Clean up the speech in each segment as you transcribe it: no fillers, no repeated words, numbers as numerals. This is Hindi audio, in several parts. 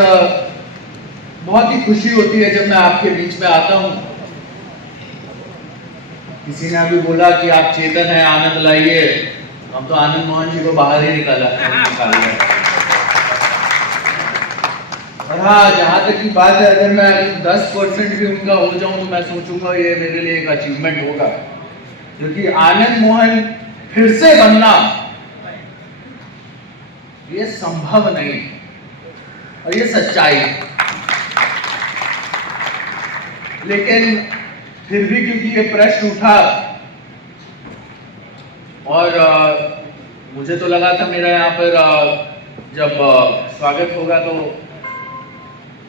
बहुत ही खुशी होती है जब मैं आपके बीच में आता हूँ। किसी ने अभी बोला कि आप चेतन हैं, आनंद लाइए। हम तो आनंद मोहन जी को बाहर ही निकाल रहे हैं। और हाँ, जहाँ तक की बात है, अगर मैं 10% भी उनका हो जाऊं तो मैं सोचूंगा ये मेरे लिए एक अचीवमेंट होगा, क्योंकि आनंद मोहन फिर से बनना ये संभव नहीं और ये सच्चाई है। लेकिन फिर भी क्योंकि ये प्रश्न उठा और मुझे तो लगा था मेरा यहाँ पर जब स्वागत होगा तो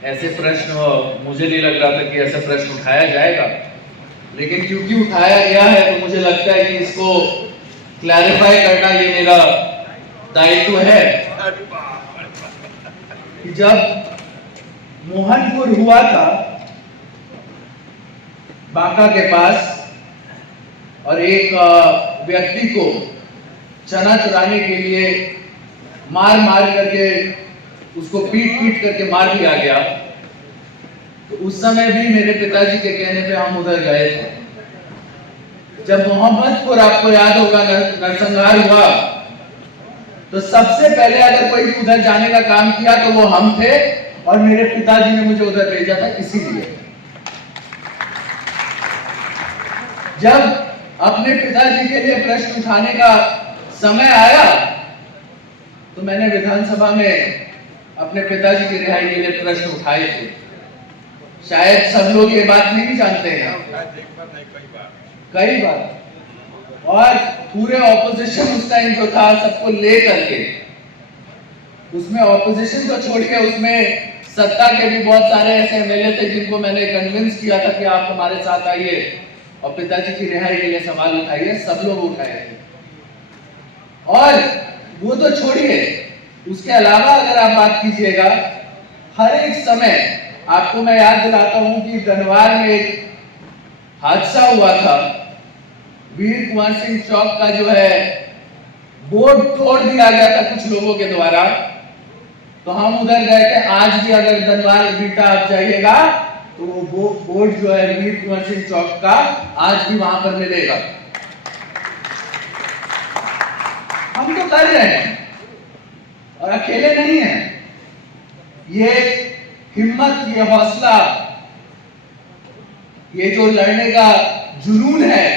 ऐसे प्रश्न, मुझे नहीं लग रहा था कि ऐसा प्रश्न उठाया जाएगा, लेकिन क्योंकि उठाया गया है तो मुझे लगता है कि इसको क्लैरिफाई करना ये मेरा दायित्व है कि जब मोहनपुर हुआ था बांका के पास और एक व्यक्ति को चना चुराने के लिए मार करके उसको पीट करके मार दिया गया, तो उस समय भी मेरे पिताजी के कहने पे हम उधर गए थे। जब मोहम्मदपुर, आपको याद होगा, नरसंहार हुआ तो सबसे पहले अगर कोई उधर जाने का काम किया तो वो हम थे और मेरे पिताजी ने मुझे उधर भेजा था इसीलिए। जब अपने पिताजी के लिए प्रश्न उठाने का समय आया तो मैंने विधानसभा में अपने पिताजी की रिहाई के लिए प्रश्न उठाए थे। शायद सब लोग ये बात नहीं जानते हैं, कई बार, और पूरे ऑपोजिशन उस टाइम जो था सबको ले करके, उसमें ऑपोजिशन तो छोड़िए, उसमें सत्ता के भी बहुत सारे ऐसे एमएलए थे जिनको मैंने कन्विंस किया था कि आप हमारे साथ आइए और पिताजी की रिहाई के लिए सवाल उठाइए। सब लोग उठाए थे। और वो तो छोड़िए, उसके अलावा अगर आप बात कीजिएगा, हर एक समय आपको मैं याद दिलाता हूं कि गनवार में एक हादसा हुआ था। वीर कुंवर सिंह चौक का जो है बोर्ड तोड़ दिया गया था कुछ लोगों के द्वारा, तो हम उधर गए थे। आज भी अगर गनवार बीटा आप जाइएगा तो वो बोर्ड जो है वीर कुंवर सिंह चौक का आज भी वहां पर मिलेगा। हम तो कर रहे हैं और अकेले नहीं हैं। ये हिम्मत, ये हौसला, ये जो लड़ने का जुनून है,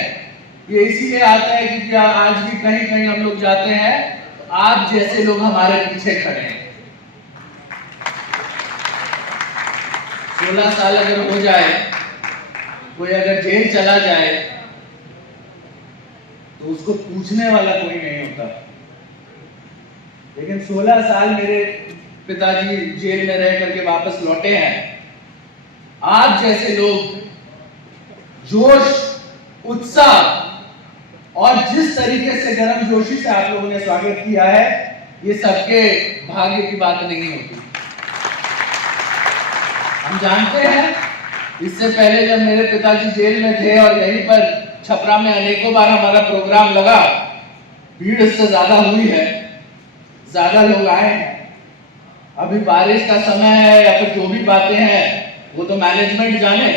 ये इसीलिए आता है कि आज भी कहीं कहीं हम लोग जाते हैं तो आप जैसे लोग हमारे पीछे खड़े हैं। 16 साल अगर हो जाए, कोई अगर जेल चला जाए तो उसको पूछने वाला कोई नहीं होता, लेकिन 16 साल मेरे पिताजी जेल में रह करके वापस लौटे हैं। आप जैसे लोग जोश, उत्साह और जिस तरीके से गर्मजोशी से आप लोगों ने स्वागत किया है, ये सबके भाग्य की बात नहीं होती। हम जानते हैं, इससे पहले जब मेरे पिताजी जेल में थे और यहीं पर छपरा में अनेकों बार हमारा प्रोग्राम लगा, भीड़ इससे ज्यादा हुई है, ज्यादा लोग आए हैं। अभी बारिश का समय है या फिर जो भी बातें हैं वो तो मैनेजमेंट जाने,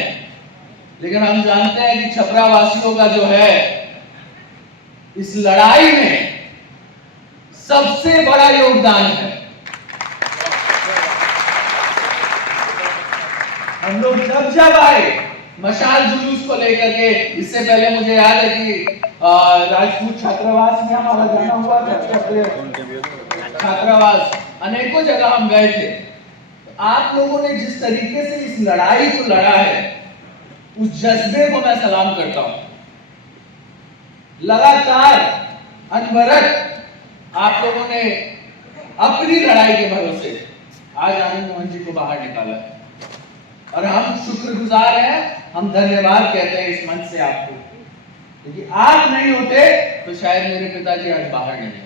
लेकिन हम जानते हैं कि छपरा वासियों का जो है इस लड़ाई में सबसे बड़ा योगदान है। हम लोग जब आए मशाल जुलूस को लेकर के, इससे पहले मुझे याद है कि राजपूत छात्रावास में हमारा जाना हुआ था, छात्रावास, अनेकों जगह हम गए थे। आप लोगों ने जिस तरीके से इस लड़ाई को लड़ा है, उस जज्बे को मैं सलाम करता हूं। लगातार अनवरत आप लोगों ने अपनी लड़ाई के भरोसे आज आनंद मोहन जी को बाहर निकाला है और हम शुक्रगुजार हैं, हम धन्यवाद कहते हैं इस मंच से आपको, क्योंकि आप नहीं होते तो शायद मेरे पिताजी आज बाहर नहीं होते।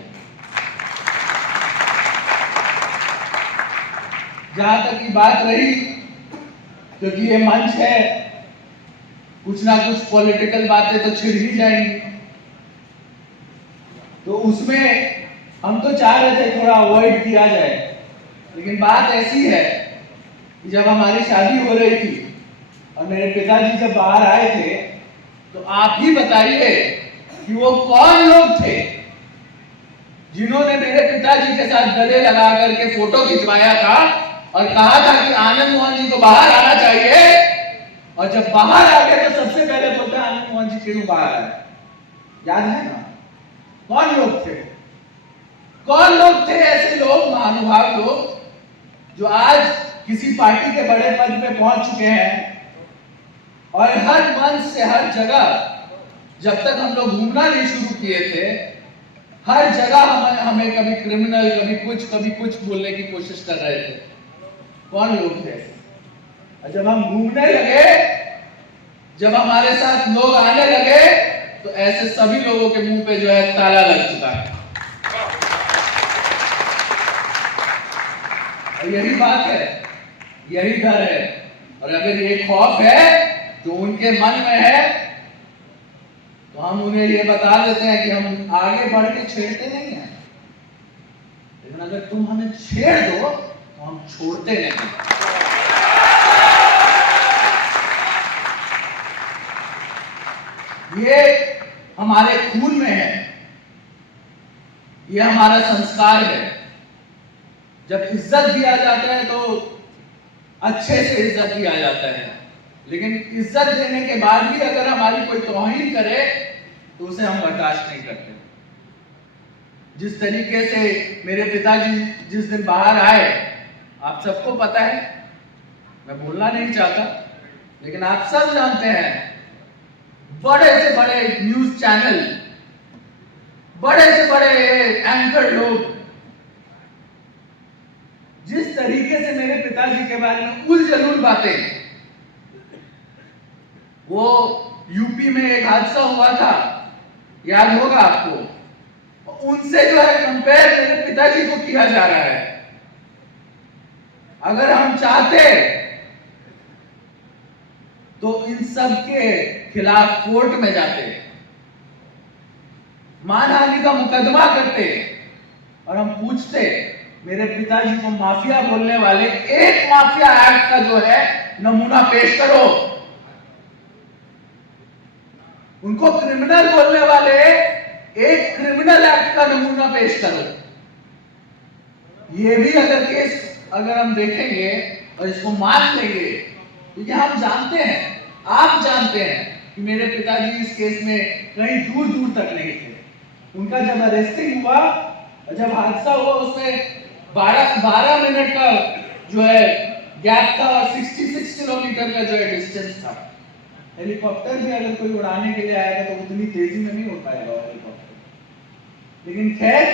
जहां तक की बात रही, क्योंकि ये मंच है, कुछ ना कुछ पॉलिटिकल बातें तो छिड़ ही जाएंगी, तो उसमें हम तो चाह रहे थे थोड़ा अवॉइड किया जाए, लेकिन बात ऐसी है कि जब हमारी शादी हो रही थी और मेरे पिताजी जब बाहर आए थे, तो आप ही बताइए कि वो कौन लोग थे जिन्होंने मेरे पिताजी के साथ गले लगा करके फोटो खिंचवाया था और कहा था कि आनंद मोहन जी को बाहर आना चाहिए, और जब बाहर आ गए तो सबसे पहले बोलते हैं आनंद मोहन जी क्यों बाहर आए। याद है ना कौन लोग थे? कौन लोग थे ऐसे लोग, महानुभाव लोग, जो आज किसी पार्टी के बड़े पद पे पहुंच चुके हैं और हर मंच से हर जगह, जब तक हम लोग घूमना नहीं शुरू किए थे, हर जगह हमें कभी क्रिमिनल, कभी कुछ बोलने की कोशिश कर रहे थे। कौन लोग थे? और जब हम घूमने लगे, जब हमारे साथ लोग आने लगे, तो ऐसे सभी लोगों के मुंह पे जो है ताला लग चुका है। और यही बात है, यही डर है, और अगर ये खौफ है जो उनके मन में है, तो हम उन्हें ये बता देते हैं कि हम आगे बढ़ के छेड़ते नहीं हैं, लेकिन अगर तुम हमें छेड़ दो तो हम छोड़ते नहीं। ये हमारे खून में है, ये हमारा संस्कार है। जब इज्जत दिया जाता है तो अच्छे से इज्जत दिया जाता है, लेकिन इज्जत देने के बाद भी अगर हमारी कोई तौहीन करे तो उसे हम बर्दाश्त नहीं करते। जिस तरीके से मेरे पिताजी जिस दिन बाहर आए, आप सबको पता है, मैं बोलना नहीं चाहता, लेकिन आप सब जानते हैं, बड़े से बड़े न्यूज चैनल, बड़े से बड़े एंकर लोग जिस तरीके से मेरे पिताजी के बारे में उलझुल बातें, वो यूपी में एक हादसा हुआ था, याद होगा आपको, उनसे जो है कंपेयर मेरे पिताजी को किया जा रहा है। अगर हम चाहते तो इन सब के खिलाफ कोर्ट में जाते, मानहानि का मुकदमा करते और हम पूछते मेरे पिताजी को माफिया बोलने वाले एक माफिया एक्ट का जो है नमूना पेश करो, उनको क्रिमिनल बोलने वाले एक क्रिमिनल एक्ट का नमूना पेश करो। ये भी अगर केस अगर हम देखेंगे और इसको मान लेंगे, क्योंकि हम जानते हैं, आप जानते हैं कि मेरे पिताजी इस केस में कहीं दूर दूर तक नहीं थे। उनका जब अरेस्टिंग हुआ और जब हादसा हुआ, उसमें 12 मिनट का जो है गैप था, 66 किलोमीटर का जो है डिस्टेंस था। हेलीकॉप्टर भी अगर कोई उड़ाने के लिए आएगा तो उतनी तेजी में नहीं हो पाएगा हेलीकॉप्टर। लेकिन खैर,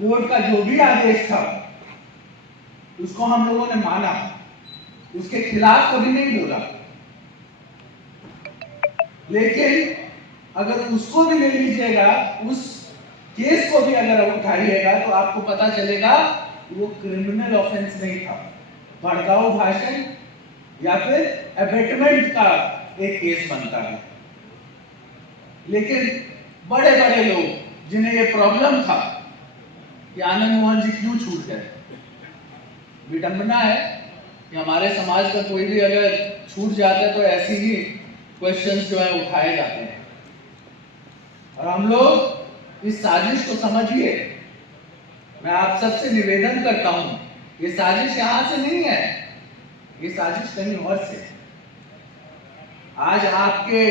कोर्ट का जो भी आदेश था उसको हम लोगों ने माना, उसके खिलाफ कभी नहीं बोला। लेकिन अगर उसको भी ले लीजिएगा, उस केस को भी अगर उठाइएगा, तो आपको पता चलेगा वो क्रिमिनल ऑफेंस नहीं था, भड़काऊ भाषण या फिर एबेटमेंट का एक केस बनता है। लेकिन बड़े बड़े लोग जिन्हें ये प्रॉब्लम था कि आनंद मोहन जी क्यों छूट गए, विडंबना है कि हमारे समाज का कोई भी अगर छूट जाता है तो ऐसी ही क्वेश्चंस जो है उठाए जाते हैं। और हम लोग इस साजिश को समझिए। मैं आप सबसे निवेदन करता हूं, ये साजिश यहां से नहीं है, ये साजिश कहीं और से। आज आपके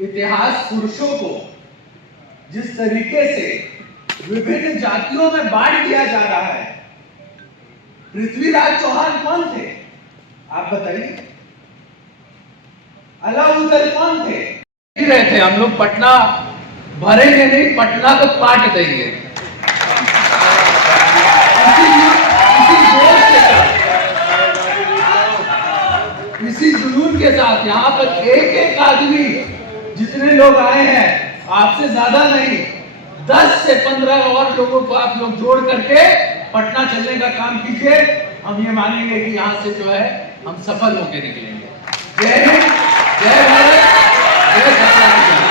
इतिहास पुरुषों को जिस तरीके से विभिन्न जातियों में बांट दिया जा रहा है, पृथ्वीराज चौहान कौन थे आप बताइए, अलाउद्दीन कौन थे? रहे थे हम लोग पटना भरेंगे नहीं, पटना को पाट देंगे। इसी जुनून के साथ यहाँ पर एक एक आदमी, जितने लोग आए हैं, आपसे ज्यादा नहीं, 10 से 15 और लोगों को आप लोग जोड़ करके पटना चलने का काम कीजिए। हम ये मानेंगे कि यहाँ से जो है हम सफल होकर निकलेंगे। जय हिंद, जय भारत, जय सरकार।